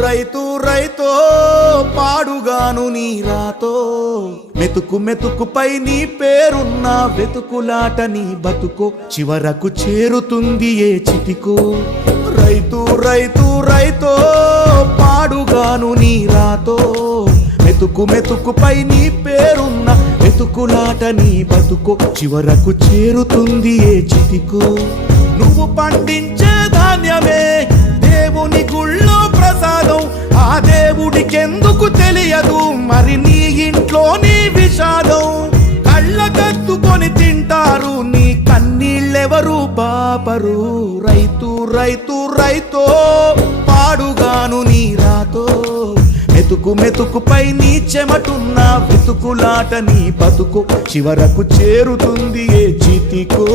రైతు రైతో పాడుగాను నీ రాతో మెతుకు మెతుకుపై నీ పేరున్న వెతుకులాట నీ బతుకో చివరకు చేరుతుంది ఏ చితికో రైతు రైతు రైతో పాడుగాను నీ రాతో మెతుకు మెతుకుపై నీ పేరున్న వెతుకులాట నీ బతుకో చివరకు చేరుతుంది ఏ చితికో నువ్వు పండించే ధాన్యమే దేవుని గుళ్ళో ప్రసాదం ఆ దేవుడికెందుకు తెలియదు మరి నీ ఇంట్లో నీ విషాదం కళ్ళకత్తుకొని తింటారు నీ కన్నీళ్ళెవరు బాపరు రైతు రైతు రైతో పాడుగాను నీ రాతో మెతుకు మెతుకుపై నీ చెమటున్న వెతుకులాట నీ బతుకు చివరకు చేరుతుంది ఏ చితికో